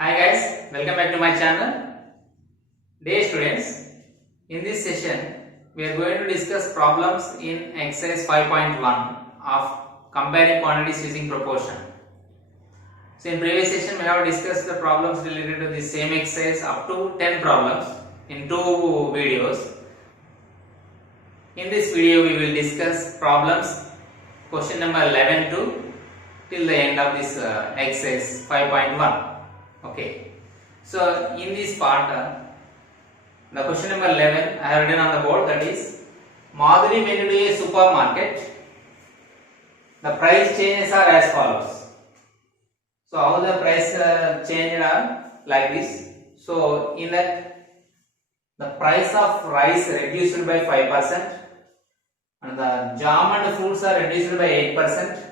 Hi guys, welcome back to my channel. Dear students, in this session we are going to discuss problems in exercise 5.1 of comparing quantities using proportion. So in previous session we have discussed the problems related to the same exercise up to 10 problems in 2 videos. In this video we will discuss problems question number 11 to till the end of this exercise 5.1. Okay, so in this part, the question number 11 I have written on the board, that is, Madhuri went to a supermarket. The price changes are as follows. So how the price changed are like this. So in that, the price of rice reduced by 5% and the jam and fruits are reduced by 8%.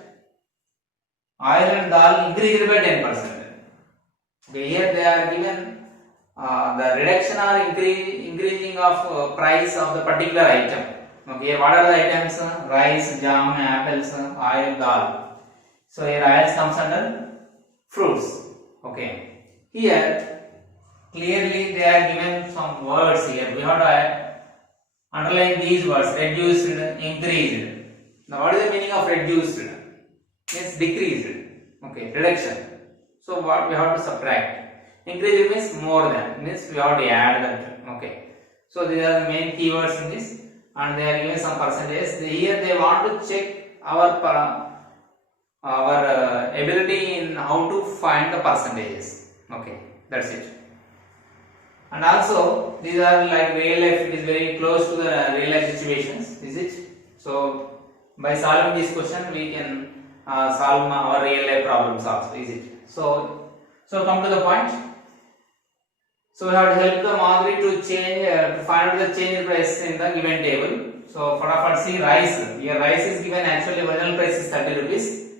Oil and dal increased by 10%. Okay, here they are given the reduction or increasing of price of the particular item. Okay, what are the items? Rice, jam, apples, oil, dal. So here oil comes under fruits. Okay, here clearly they are given some words here. We have to underline these words: reduced, increased. Now, what is the meaning of reduced? Means decreased. Okay, reduction. So what we have to subtract. Increase means more than, means we have to add that. Okay. So these are the main keywords in this, and they are given some percentages. Here they want to check our ability in how to find the percentages. Okay, that's it. And also these are like real life. It is very close to the real life situations. Is it? So by solving this question we can solve our real life problems also. Is it? So come to the point. So we have to help the Madhuri to change, to find out the change price in the given table. So for see rice. Here rice is given, actually original price is 30 rupees.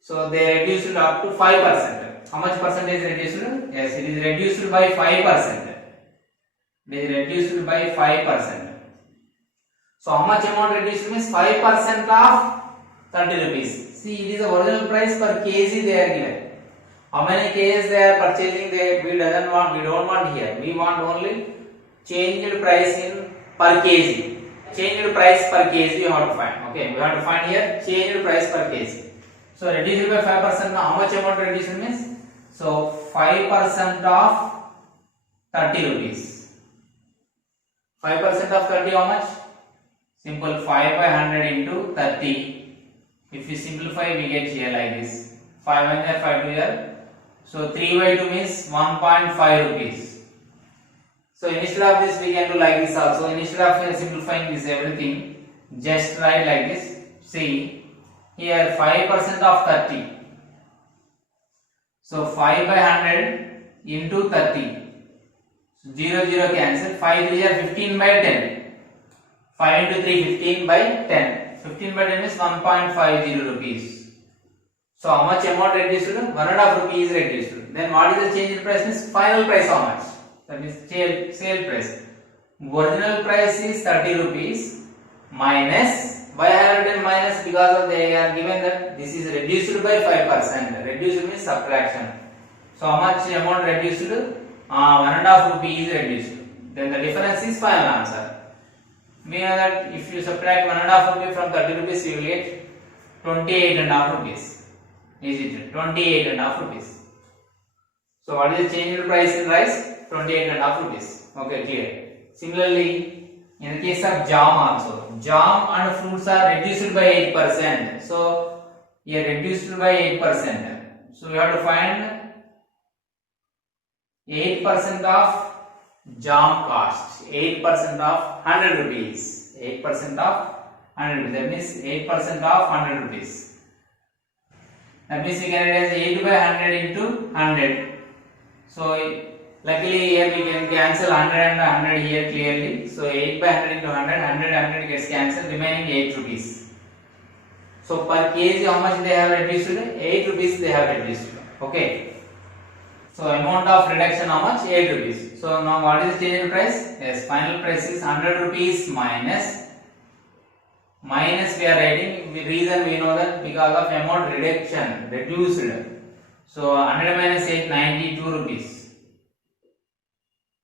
So they reduced it up to 5%. How much percentage reduced? Yes, it is reduced by 5%. It is reduced by 5%. So how much amount reduced means 5% of 30 rupees. See, it is the original price per kg they are given. How many kgs they are purchasing? We don't want here. We want only changed price in per kg. Changed price per kg we have to find. Okay, we have to find here changed price per kg. So reduced by 5%. Now how much amount reduced means? So 5% of 30 rupees. 5% of 30 how much? Simple, 5 by 100 into 30. If we simplify, we get here like this. 5 and 5 here. So 3 by 2 means 1.5 rupees. So instead of this we can do like this also. Instead of simplifying this everything, just write like this. See, here 5% of 30. So 5 by 100 into 30. 0 0 cancel. 5 3 are 15 by 10. 5 into 3 15 by 10. 15 by 10 is 1.50 rupees. So how much amount reduced? 1.5 rupees reduced. Then what is the change in price? Means final price how much? That means sale price. Original price is 30 rupees minus. Why I have written minus? Because of they are given that this is reduced by 5%. Reduced means subtraction. So how much amount reduced? 1.5 rupees reduced. Then the difference is final answer. We know that if you subtract 1.5 rupees from 30 rupees, you will get 28.5 rupees. Is it 28.5 rupees? So what is the change in price in rice? 28.5 rupees. Okay, clear. Similarly, in the case of jam also, jam and fruits are reduced by 8%. So here reduced by 8%. So we have to find 8% of jam cost. 8% of 100 rupees. 8% of 100 rupees. That means 8% of 100 rupees. That means we can write as 8 by 100 into 100. So luckily here we can cancel 100 and 100 here clearly. So 8 by 100 into 100, 100 gets cancelled, remaining 8 rupees. So per kg how much they have reduced? 8 rupees they have reduced. Okay. So amount of reduction how much? 8 rupees. So now what is the change in price? Yes, final price is 100 rupees minus we are writing. The reason we know that because of amount reduction, reduced. So 100 minus 8, 92 rupees.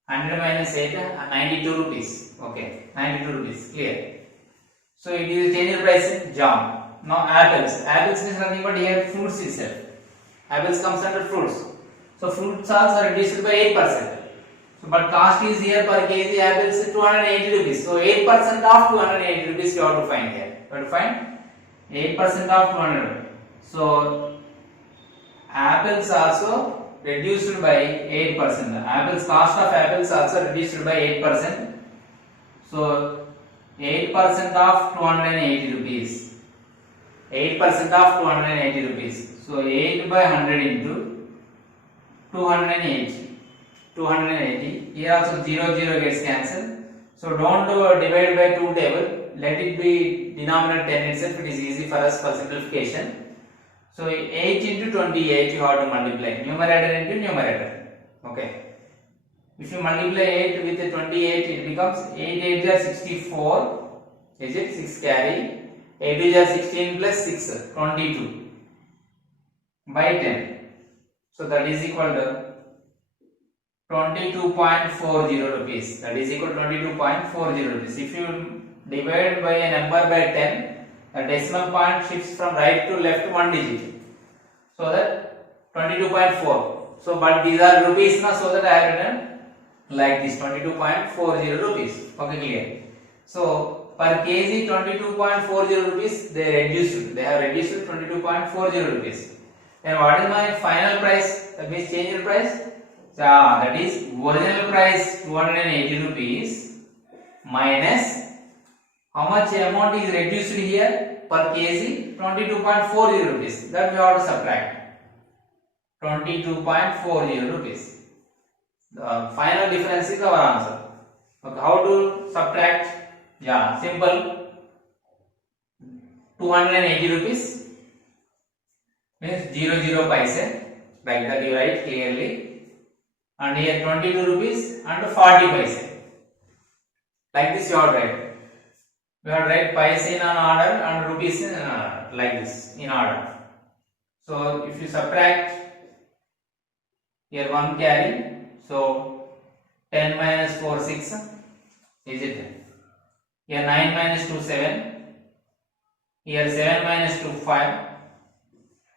100 minus 8, 92 rupees. Okay, 92 rupees. Clear. So it is a change in price in jam. Now apples. Apples is nothing but here fruits itself. Apples comes under fruits. So fruits are reduced by 8%. So but cost is here per kg apples 280 rupees. So 8% of 280 rupees you have to find here. You have to find 8% of 200. So apples also reduced by 8%. Apples cost of apples also reduced by 8%. So 8% of 280 rupees. 8% of 280 rupees. So 8 by 100 into 280. 280. Here also 0 gets cancelled. So don't divide by 2 table. Let it be denominator 10 itself. It is easy for us for simplification. So 8 into 28 you have to multiply. Numerator into numerator. Okay. If you multiply 8 with 28, it becomes 8 8 is 64. Is it 6 carry? 8 is 16 plus 6, 22 by 10. So that is equal to 22.40 rupees. That is equal to 22.40 rupees. If you divide by a number by 10, the decimal point shifts from right to left 1 digit. So that 22.4. So but these are rupees now, so that I have written like this 22.40 rupees. Okay, clear. So per kg 22.40 rupees they reduced. They have reduced to 22.40 rupees. And what is my final price? That means change in price. That is original price 280 rupees minus how much amount is reduced here per kg 22.40 rupees. That we have to subtract 22.40 rupees. The final difference is our answer. Okay, how to subtract? Yeah, simple. 280 rupees means 00 paise, like that you write clearly. And here 22 rupees and 40 paise. Like this you have to write. You have to write paise in an order and rupees in an order, like this in order. So if you subtract here 1 carry, so 10 minus 4 6, is it? Here 9 minus 2 7, here 7 minus 2 5.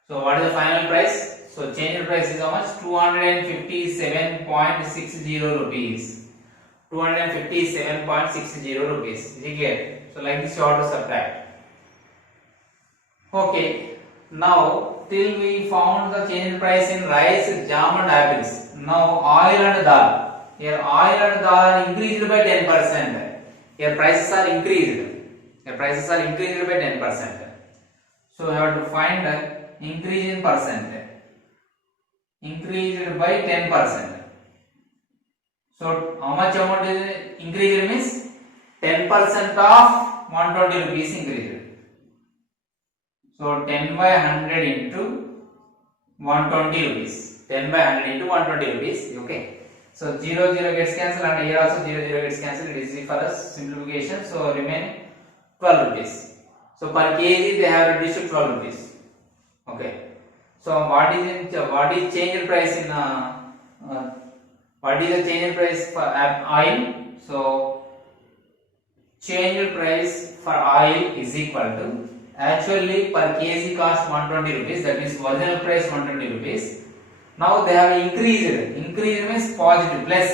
So what is the final price? So change in price is how much? 257.60 rupees. 257.60 rupees. Is it clear? So like this you have to subtract. Okay. Now till we found the change in price in rice, jam and apples. Now oil and dal. Here oil and dal are increased by 10%. Here prices are increased. Here prices are increased by 10%. So we have to find the increase in percent. Increased by 10%. So how much amount is increased means 10% of 120 rupees increased. So 10 by 100 into 120 rupees. 10 by 100 into 120 rupees. Okay. So 0 gets cancelled and here also 0 gets cancelled. It is easy for us simplification. So remain 12 rupees. So per kg they have reduced to 12 rupees. Okay. So what is change in price in what is the change in price for oil? So change in price for oil is equal to actually per kg cost 120 rupees. That means original price 120 rupees. Now they have increased. Increased means positive plus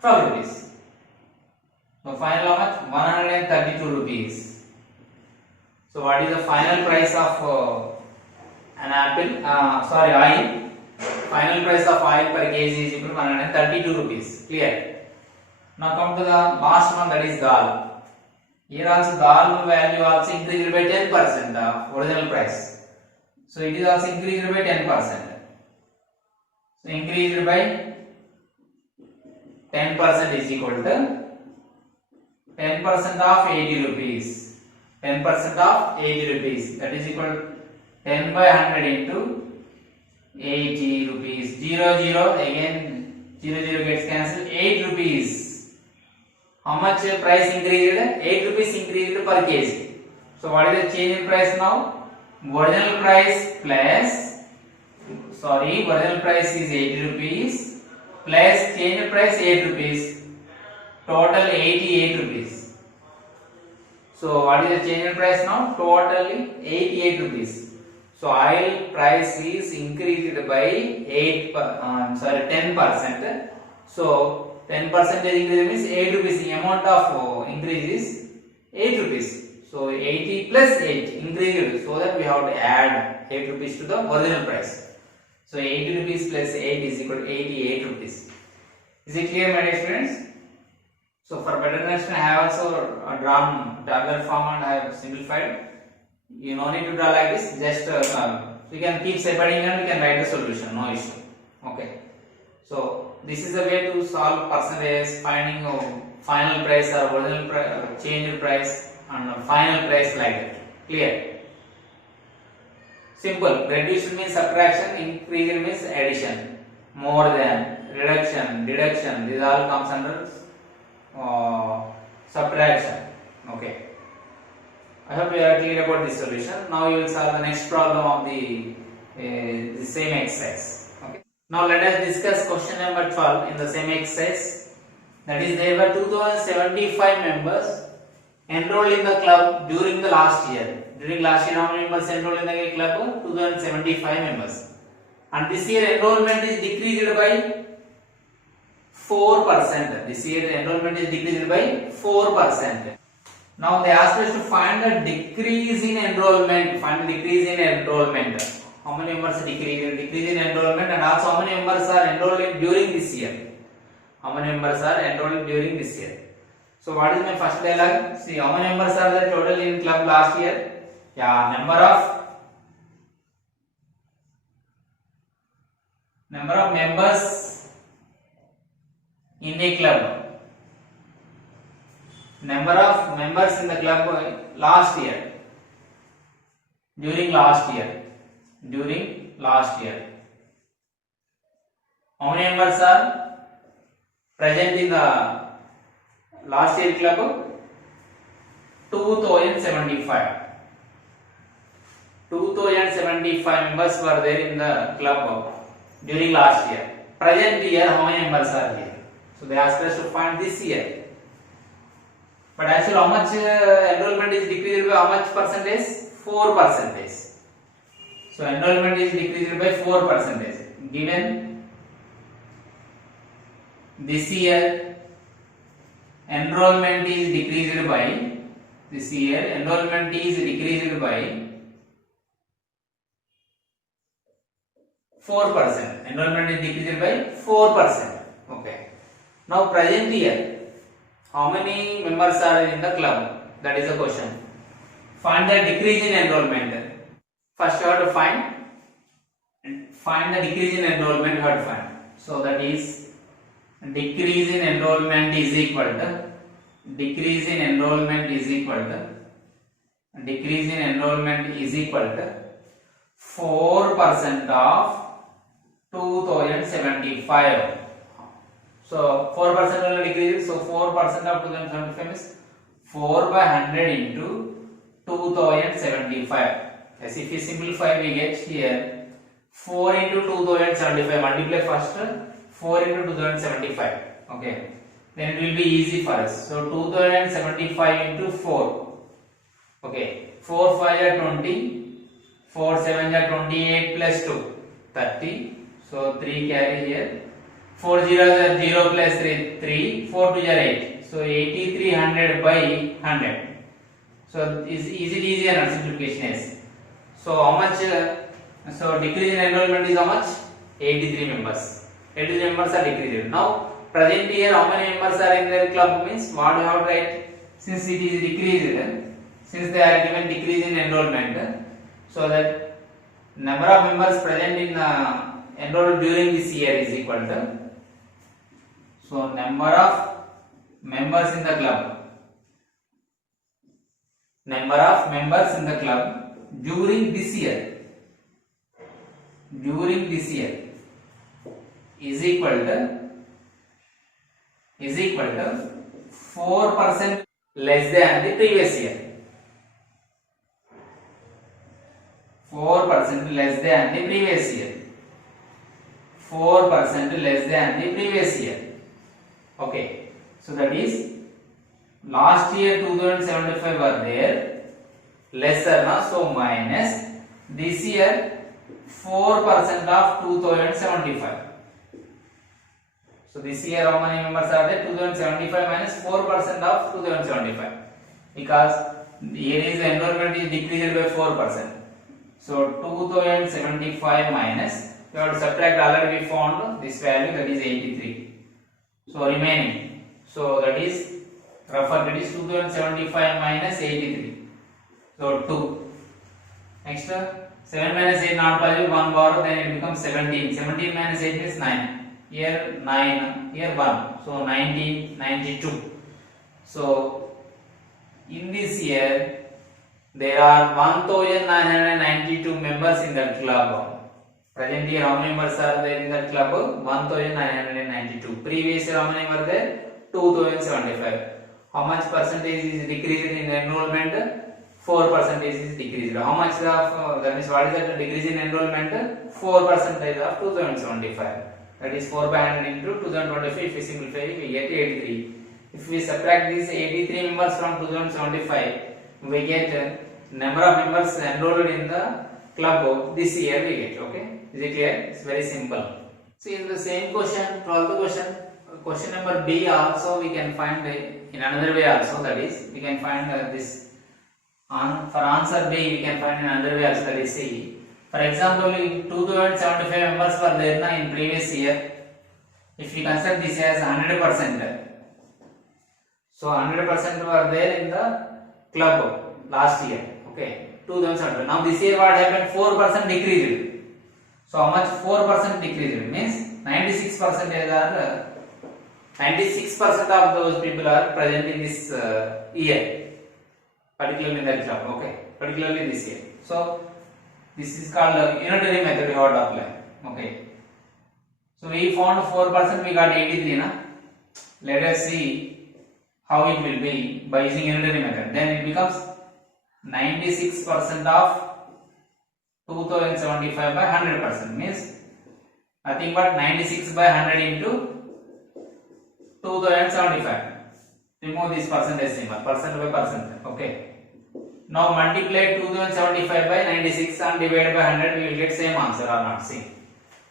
12 rupees. So final how much? 132 rupees. So what is the final price of an apple, oil. Final price of oil per kg is equal to 132 rupees. Clear? Now come to the last one, that is dal. Here also dal value also increased by 10%, the original price. So it is also increased by 10%. So increased by 10% is equal to 10% of 80 rupees. 10% of 80 rupees. That is equal to 10 by 100 into 80 rupees. 0 again 0 gets cancelled. 8 rupees. How much price increased? 8 rupees increased per kg. So what is the change in price now? Original price plus Sorry, original price is 80 rupees plus change price 8 rupees. Total 88 rupees. So what is the change price now? Totally 88 rupees. So oil price is increased by 10%. So 10% increase means 8 rupees. The amount of increase is 8 rupees. So 80 plus 8 increased. So that we have to add 8 rupees to the original price. So 80 rupees plus 8 is equal to 88 rupees. Is it clear, my dear students? So for better understanding, I have also drawn tabular form and I have simplified. You no need to draw like this. Just you can keep separating and you can write the solution. No issue. Okay. So this is a way to solve percentage, finding final price or original price, change price, and final price like that. Clear? Simple. Reduction means subtraction. Increase means addition. More than, reduction, deduction. This all comes under subtraction. Okay. I hope you are clear about this solution. Now you will solve the next problem of the same exercise. Okay. Now let us discuss question number 12 in the same exercise. That is, there were 2075 members enrolled in the club during the last year. During last year, how many members enrolled in the club? 2075 members. And this year enrollment is decreased by 4%. This year the enrollment is decreased by 4%. Now they asked us to find the decrease in enrollment. Find the decrease in enrollment. How many members decrease in enrollment, and also how many members are enrolled during this year? How many members are enrolled during this year? So what is my first dialogue? See, how many members are there total in club last year? Yeah, number of members in a club. Number of members in the club last year. During last year. How many members are present in the last year club? 2075. 2075 members were there in the club during last year. Present year, how many members are here? So they asked us to find this year. But actually, how much enrollment is decreased by how much percentage? 4%. So enrollment is decreased by 4%. Given this year enrollment is decreased by 4%. Enrollment is decreased by 4%. Okay. Now present year, how many members are in the club? That is the question. Find the decrease in enrollment. First you have to find the decrease in enrollment. You have to find. So that is decrease in enrollment is equal to 4% of 2075. So 4% will decrease. So 4% of 2075 is 4 by 100 into 2075. As if we simplify, we get here 4 into 2075. Multiply first 4 into 2075. Okay. Then it will be easy for us. So 2075 into 4. Okay. 4 5 are 20. 4 7 are 28 plus 2. 30. So 3 carry here. 4 zeros are 0 plus 3. 4 2 are 8. So 8300 by 100. So is it easy or not? Simplification is. So how much? So decrease in enrollment is how much? 83 members. 83 members are decreased. Now present year, how many members are in their club means what you have to write? Since it is decreased, since they are given decrease in enrollment, so that number of members present in enrolled during this year is equal to, so number of members in the club, during this year is equal to 4% less than the previous year. 4% less than the previous year. 4% less than the previous year. Okay, so that is last year 2075 were there lesser now, so minus this year 4% of 2075. So this year how many members are there? 2075 minus 4% of 2075, because here is the enrollment is decreased by 4%. So 2075 minus, you have to subtract, already we found this value, that is 83. So remaining, so that is refer, that is 2075 minus 83. So 2. Next 7 minus 8 not possible, 1 borrow, then it becomes 17. 17 minus 8 is 9. Here 9, here 1. So 92. So in this year there are 1992 members in that club. Present year how many members are there in that club? 1992. Previous year how many were there? 2075. How much percentage is decreased in enrollment? 4% is decreased. How much of that means what is the decrease in enrollment? 4% of 2075. That is 4 by 100 into 2025. If we simplify, we get 83. If we subtract these 83 members from 2075, we get number of members enrolled in the club this year we get. Okay, is it clear? It's very simple. See, in the same question, 12th question, question number B also we can find in another way also, that is we can find this for answer B we can find in another way also, that is C. For example, 2075 members were there in previous year. If we consider this as 100%, so 100% were there in the club last year. Okay, 2075. Now this year what happened? 4% decreased. So how much? 4% decreased means 96% are 96% of those people are present in this year, particularly in that club. Okay, particularly this year. So this is called unitary method we have to apply. Okay, so we found 4%, we got 83 na. Let us see how it will be by using unitary method. Then it becomes 96% of 2075 by 100%, means nothing but 96 by 100 into 2075. Remove this percentage symbol, percent by percent. Okay. Now multiply 2075 by 96 and divide by 100, we will get same answer or not. See.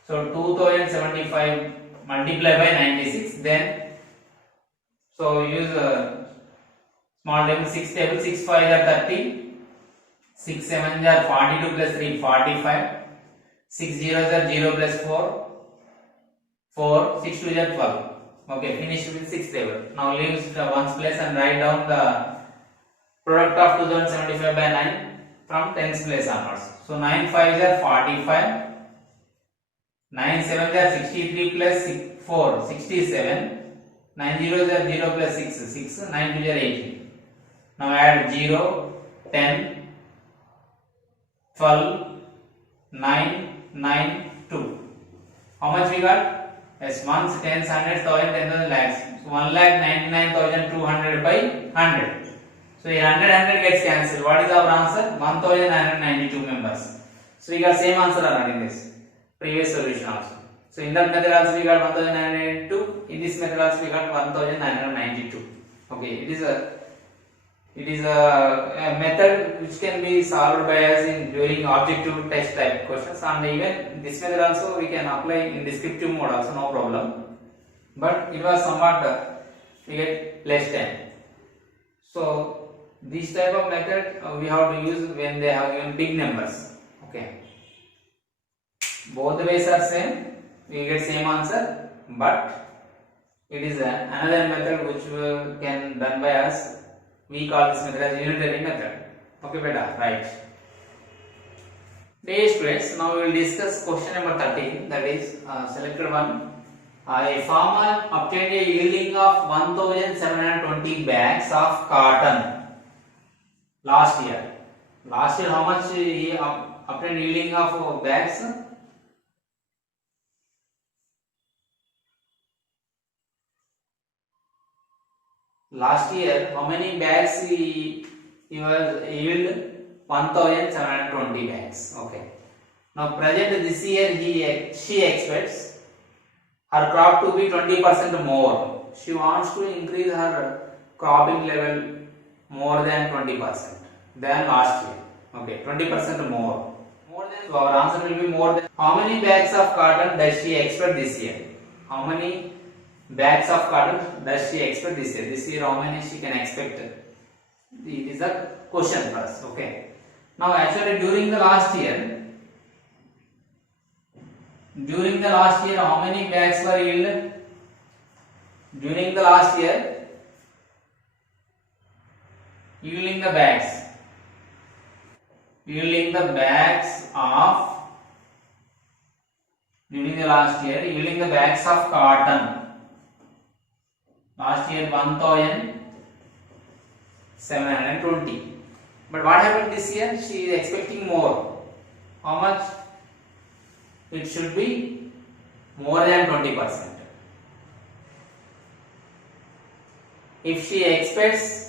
So 2075 multiply by 96, then so use small table, 6 table, 6 5 are 30, 6 7 are 42 plus 3 45, 6 zeros are 0 plus 4 4, 6 2 are 12. Okay, finish with 6 table. Now leave the ones place and write down the product of 2075 by 9 from tens place onwards. So 9 5s are 45, 9 7s are 63 plus 4 67, 9 zeros are 0 plus 6 6, 9 2s are 18. Now add 0, 10, 12, 9, 9, 2. How much we got? Yes, ones, tens, hundreds, thousands, 10,000, lakhs. So 1,99,200 by 100. So here 100 gets cancelled. What is our answer? 1,992 members. So we got same answer or not in this previous solution also. So in that method also we got 1,992. In this method also we got 1,992. Okay, it is a method which can be solved by us in during objective test type questions, and even this method also we can apply in descriptive mode also, no problem. But it was somewhat we get less time. So this type of method we have to use when they have given big numbers. Okay, both the ways are same, we get same answer, but it is another method which can done by us. We call this method as unitary method. Okay, beta, right. Dear students, now we will discuss question number 13, that is selected one. A farmer obtained a yielding of 1,720 bags of cotton last year. Last year how much he obtained yielding of bags? Last year, how many bags he was yield? 1,720 bags. Okay. Now present this year she expects her crop to be 20% more. She wants to increase her cropping level more than 20% than last year. Okay, 20% more. More than, so our answer will be more than. How many bags of cotton does she expect this year? How many bags of cotton does she expect this year? This year, how many she can expect? It is a question for us. Okay. Now, actually, during the last year, how many bags were yielded? During the last year, yielding the bags of during the last year, yielding the bags of cotton. Last year 1720. But what happened this year? She is expecting more. How much? It should be more than 20%. If she expects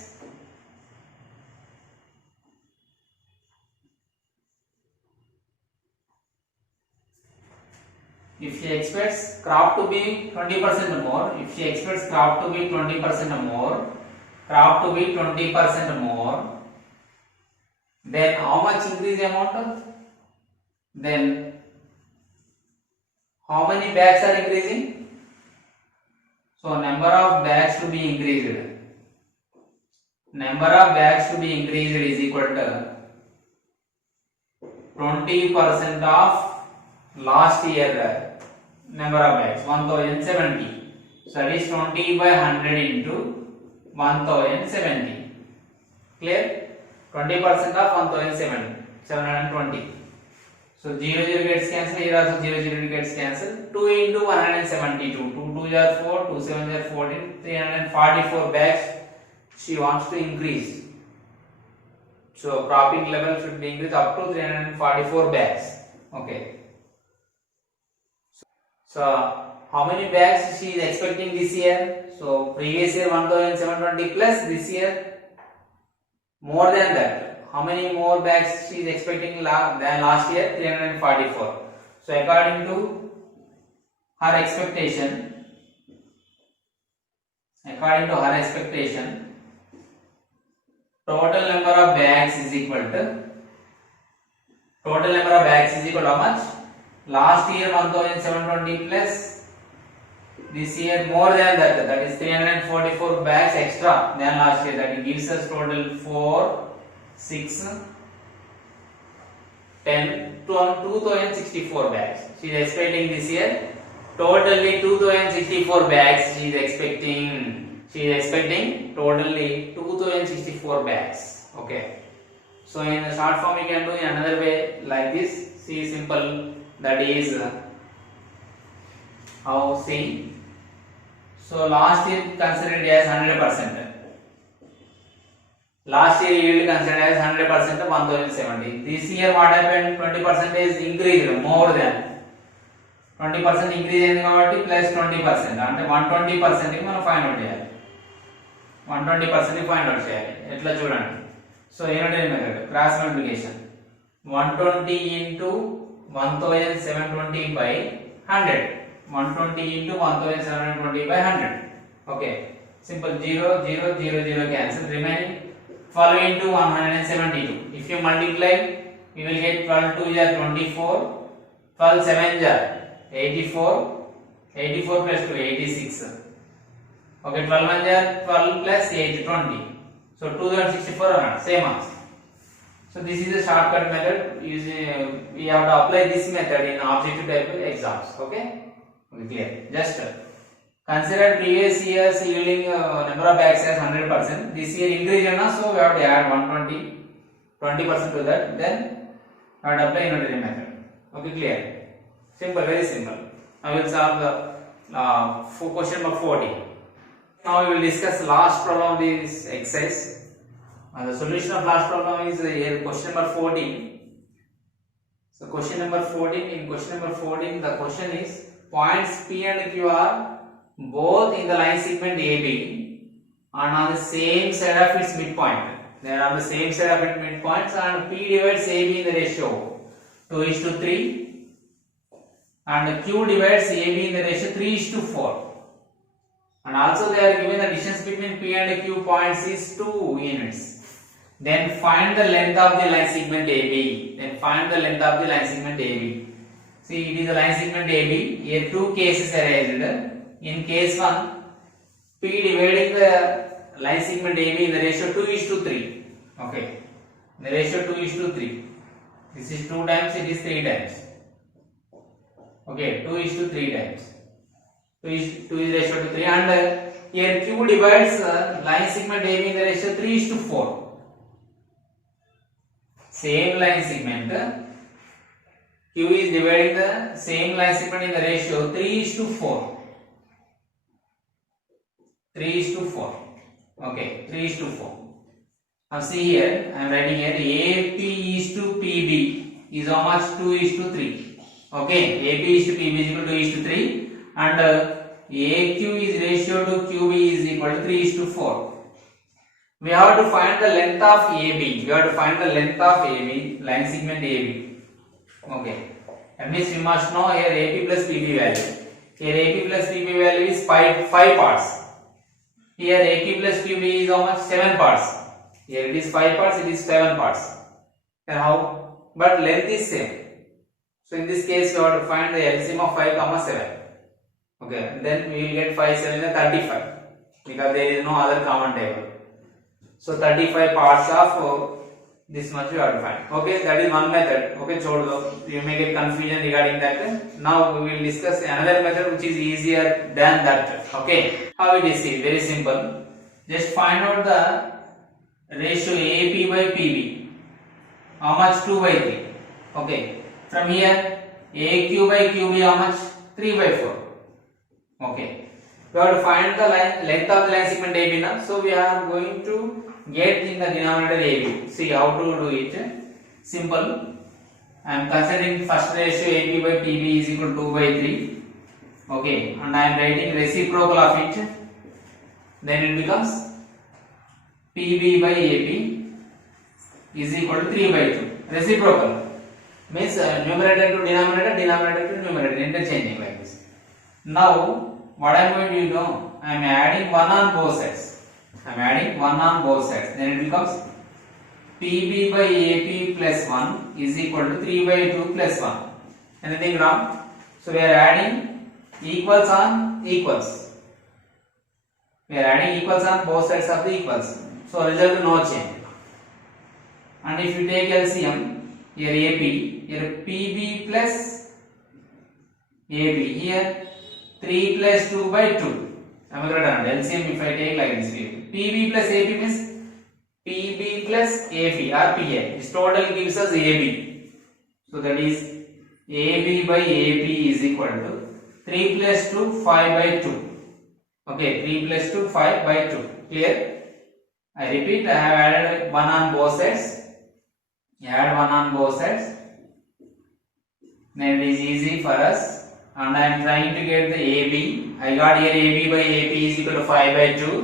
crop to be 20% more, then how much increase amount? Then how many bags are increasing? So number of bags to be increased. Number of bags to be increased is equal to 20% of last year number of bags, 1070. So that is 20 by 100 into 1070. Clear? 20% of 720. So 0 gets cancelled. Here also 0 gets cancelled. 2 into 172. 2 2s are 4. 2 7s are 14. 344 bags she wants to increase. So cropping level should be increased up to 344 bags. Okay. So how many bags she is expecting this year? So previous year 1720 plus this year more than that. How many more bags she is expecting than last year? 344. So according to her expectation, total number of bags is equal to how much? Last year 1720 plus this year more than that, that is 344 bags extra than last year. That gives us total 4, 6, 10, 2064 bags. She is expecting this year totally 2064 bags. She is expecting totally 2064 bags. Okay. So in the short form we can do in another way like this. See, simple. That is how see. So last year considered as 100%. Last year yield considered as 100% of 1070. This year what happened? 20% is increased more than 20% increase in కాబట్టి plus 20% అంటే 120% కి మనం find out చేయాలి. 120% కి find out చేయాలి. ఎట్లా చూడండి. So ఏమంటే method cross multiplication 120 into 1720 by 100. 120 into 1720 by 100. Okay. Simple 0, 0, 0, 0 cancel. Remaining 12 into 172. If you multiply, you will get 12 2 is 24. 12 7 is 84. 84 plus 2 86. Okay. 12 1 is 12 plus 8 20. So 2064 or not? Same answer. So this is a shortcut method. We have to apply this method in objective type exams. Okay, clear. Just consider previous year's yielding number of bags as 100%. This year increase enough, so we have to add 20% to that. Then we have to apply unitary method. Okay, clear. Simple, very simple. I will solve the question number 14. Now we will discuss last problem of this exercise. The solution of last problem is here question number 14. So question number 14, in question number 14 the question is points P and Q are both in the line segment AB and on the same side of its midpoint. They are on the same side of its midpoints and P divides AB in the ratio 2:3 and Q divides AB in the ratio 3:4. And also they are given the distance between P and Q points is 2 units. Then find the length of the line segment AB. Then find the length of the line segment AB. See, it is a line segment AB. Here two cases arised. In case 1, P dividing the line segment AB in the ratio 2:3. Okay. The ratio 2:3. This is 2 times, it is 3 times. Okay, 2:3 times. 2 is ratio to 3, and here Q divides line segment AB in the ratio 3:4. Same line segment, Q is dividing the same line segment in the ratio 3:4. 3:4. Okay, 3:4. Now see here, I am writing here AP is to PB is how much? 2:3. Okay, AP is to PB is equal to 2:3, and AQ is ratio to QB is equal to 3:4. We have to find the length of AB. We have to find the length of AB, line segment AB. Okay, that means we must know here AP plus PB value. Here AP plus PB value is 5 parts. Here AP plus QB is how much? 7 parts. Here it is 5 parts, it is 7 parts. Then how? But length is same. So in this case, we have to find the LCM of 5, 7. Okay, then we will get 5, 7 is 35, because there is no other common table. So 35 parts of this much we have to find. Okay, that is one method. Okay, you may get confusion regarding that. Now we will discuss another method which is easier than that. Okay, how it is? See, very simple. Just find out the ratio AP by PB. How much? 2/3. Okay, from here AQ by QB how much? 3/4. Okay, we have to find the length of the line segment AB now. So we are going to get in the denominator AB. See how to do it. Simple. I am considering first ratio AP by PB is equal to 2/3. Okay, and I am writing reciprocal of it. Then it becomes PB by AP is equal to 3/2. Reciprocal means numerator to denominator, denominator to numerator, interchanging like this. Now what I am going to do? I am adding 1 on both sides. I am adding 1 on both sides. Then it becomes PB by AP plus 1 is equal to 3/2 plus 1. Anything wrong? So we are adding equals on equals. We are adding equals on both sides of the equals. So result no change. And if you take LCM, here AP, here PB plus AB, here 3 plus 2/2. I am going to write LCM if I take like this. PB plus AP means PB plus AP or PA. This total gives us AB. So that is AB by AP is equal to 3 plus 2, 5/2. Okay, 3 plus 2, 5/2. Clear? I repeat, I have added 1 on both sides. Add 1 on both sides. Then it is easy for us. And I am trying to get the AB. I got here AB by AP is equal to 5/2.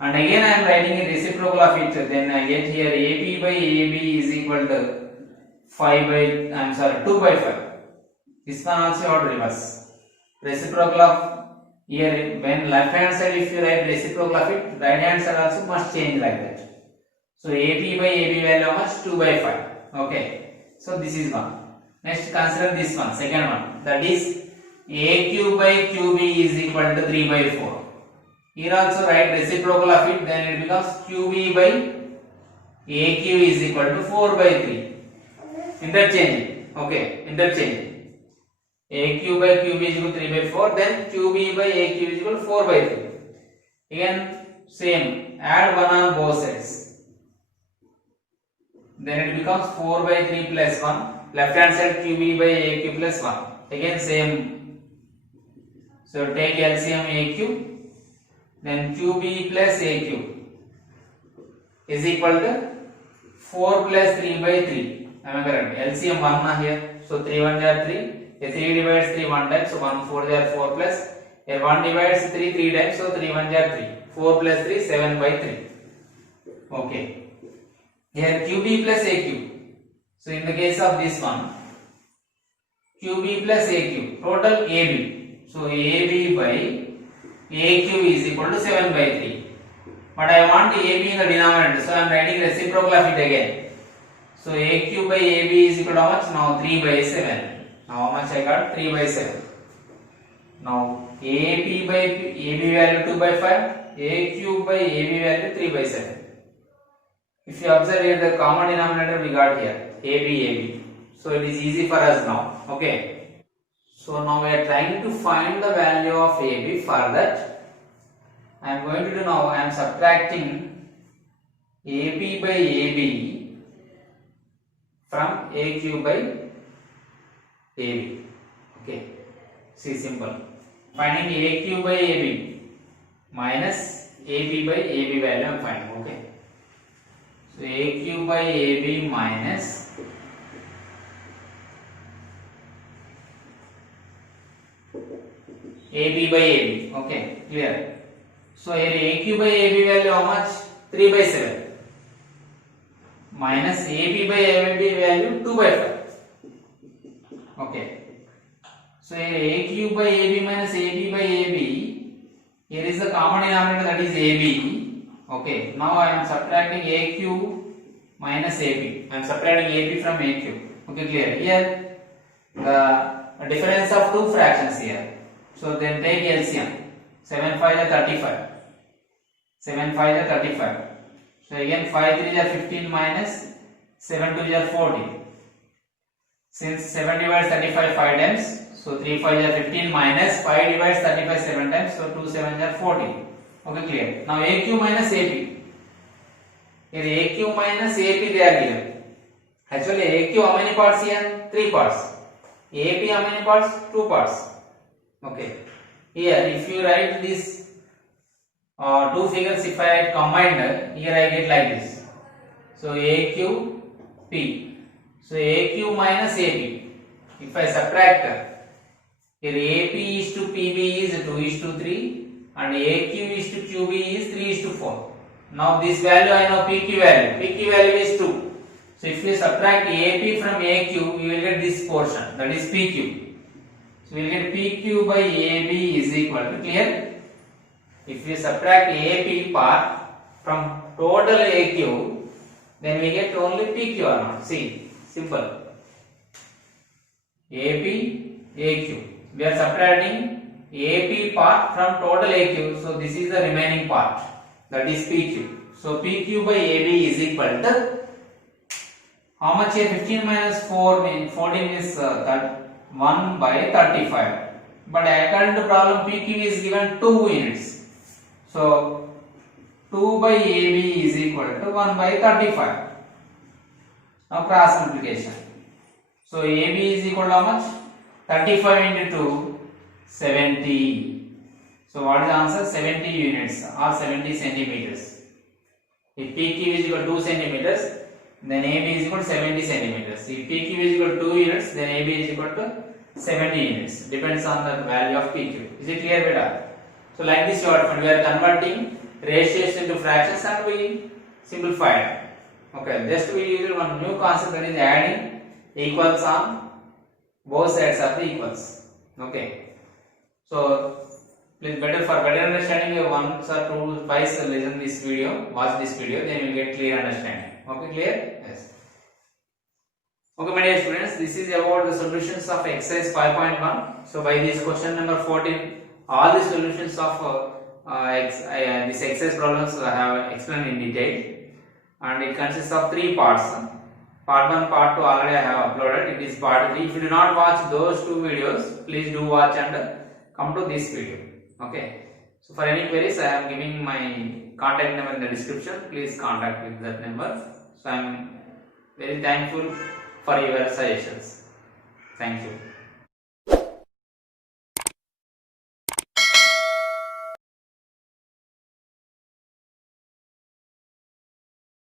And again I am writing a reciprocal of it. Then I get here AP by AB is equal to 2/5. This one also you have to reverse. Reciprocal of here, when left hand side if you write reciprocal of it, right hand side also must change like that. So AP by AB value how much? 2/5. Okay. So this is one. Next consider this one, second one. That is AQ by QB is equal to 3/4. Here also write reciprocal of it, then it becomes QB by AQ is equal to 4/3. Interchanging. Okay, interchanging. AQ by QB is equal to 3/4, then QB by AQ is equal to 4/3. Again same, add 1 on both sides. Then it becomes 4/3 plus 1. Left hand side QB by AQ plus 1. Again same. So take LCM AQ, then QB plus AQ is equal to 4 plus 3/3. Am I correct? LCM 1 here. So 3 1 are 3. Here 3 divides 3 1 time. So 1 4 are 4 plus. Here 1 divides 3 3 times. So 3 1 are 3. 4 plus 3 7/3. Okay. Here QB plus AQ. So in the case of this one, QB plus AQ, total AB. So AB by AQ is equal to 7 by 3. But I want AB in the denominator, so I am writing reciprocal of it again. So AQ by AB is equal to how much? Now 3 by 7. Now how much I got? 3 by 7. Now AB by AB value 2 by 5, AQ by AB value 3 by 7. If you observe here, the common denominator we got here, AB. So it is easy for us now. Okay. So now we are trying to find the value of AB. For that, I am going to do now, I am subtracting AB by AB from AQ by AB. Okay. See, simple. Finding AQ by AB minus AB by AB value I am finding. Okay. So AQ by AB minus AB by AB. Okay, clear. So here AQ by AB value how much? 3 by 7 minus AB by AB value 2 by 5. Okay. So here AQ by AB minus AB by AB, here is the common denominator, that is AB. Okay. Now I am subtracting AQ minus AB. I am subtracting AB from AQ. Okay, clear. Here the difference of two fractions here. So then take LCM. 7 5 is 35. 7 5 is 35. So again 5 3 is 15 minus 7 2 is 40. Since 7 divides 35 5 times, so 3 5 is 15 minus 5 divides 35 7 times, so 2 7 is 40. Okay, clear. Now AQ minus AP. Here AQ minus AP they are given. Actually AQ how many parts here? 3 parts. AP how many parts? 2 parts. Okay. Here if you write this two figures, if I combined, here I get like this. So AQ P. So AQ minus AP. If I subtract, here AP is to PB is 2 is to 3 and AQ is to QB is 3 is to 4. Now this value I know PQ value. PQ value is 2. So if you subtract AP from AQ, you will get this portion, that is PQ. So we will get PQ by AB is equal to, clear? If we subtract AP part from total AQ, then we get only PQ or not. See, simple. AP, AQ. We are subtracting AP part from total AQ. So this is the remaining part, that is PQ. So PQ by AB is equal to how much here? 15 minus 4 means 14 is 1 by 35. But according to problem, PQ is given 2 units. So 2 by AB is equal to 1 by 35. Now cross multiplication. So AB is equal to how much? 35 into 2, 70. So what is the answer? 70 units or 70 centimeters. If PQ is equal to 2 centimeters, then AB is equal to 70 centimeters. If PQ is equal to 2 units, then AB is equal to 70 units. Depends on the value of PQ. Is it clear, beta? So like this, we are converting ratios into fractions and we simplified. Okay, just we use one new concept, that is adding equals on both sides of the equals. Okay. So please, for better understanding, once or twice listen this video, watch this video, then you will get clear understanding. Okay, clear? Yes. Okay, my dear students, this is about the solutions of exercise 5.1. So by this question number 14, all the solutions of this exercise problems I have explained in detail, and it consists of 3 parts. Part 1, part 2 already I have uploaded. It is part 3. If you do not watch those 2 videos, please do watch and come to this video. Okay. So for any queries, I am giving my contact number in the description. Please contact with that number. So I am very thankful for your suggestions. Thank you.